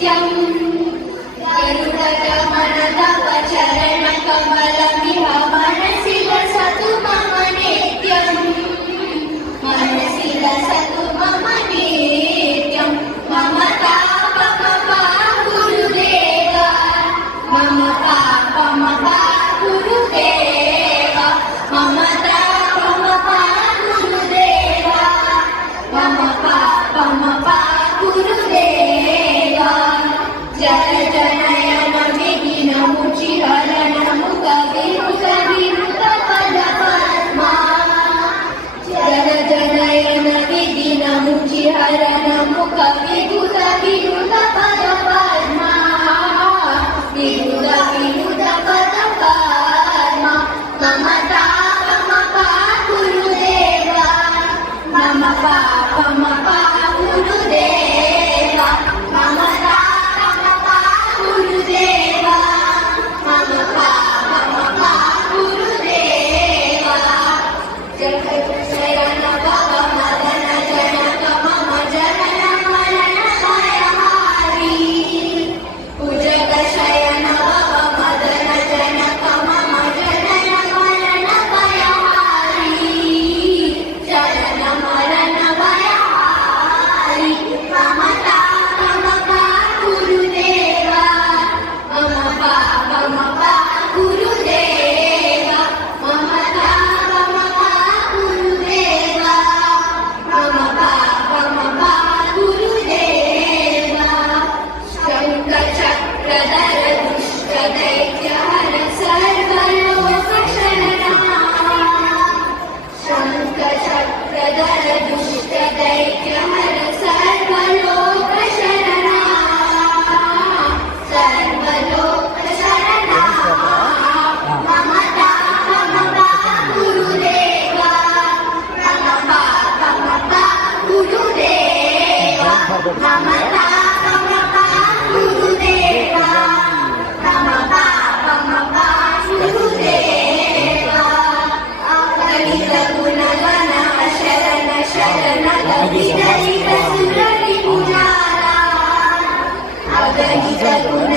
नित्यं गरुडगमनतव चरणकमलमिह मनसि लसतु मम नित्यं मनसि लसतु मम नित्यं मम पापमपा गुरुदेव मम पापमपा गुरुदेव मम तापमपा गुरुदेव मम पापमपा गुरुदेव जय जनयन विघ्नमुचिहरणमु कविरुत पदपद्मा जय जनयन विघ्नमुचिहरणमु कविरुत पदपद्मा विरुत पदपद्मा मम तापमपा गुरुदेव मम पापमपा गुरुदेव मम तापमपा गुरुदेव मम पापमपा गुरुदेव जगज्जयन भव मदन जनक मम जनन मरण भयहारी भुजगशयन भव मदन जनक मम जनन मरण भयहारी जनन मरण भयहारी मम तापमपा गुरुदेव मम पापमपा गुरुदेव मम तापमपा गुरुदेव मम पापमपा गुरुदेव शङ्खचक्रधर दुष्टदैत्यहर सर्वलोकशरणा शङ्खचक्रधर दुष्टदैत्यहर सर्वलोकशरणा सर्वलोकशरणा मम तापमपा गुरुदेव मम पापमपा गुरुदेव मम तापमपा गुरुदेव मम पापमपा गुरुदेव अगणित गुणगण शरण शरण गतिदरित सुररिपुरारा अगणित गुण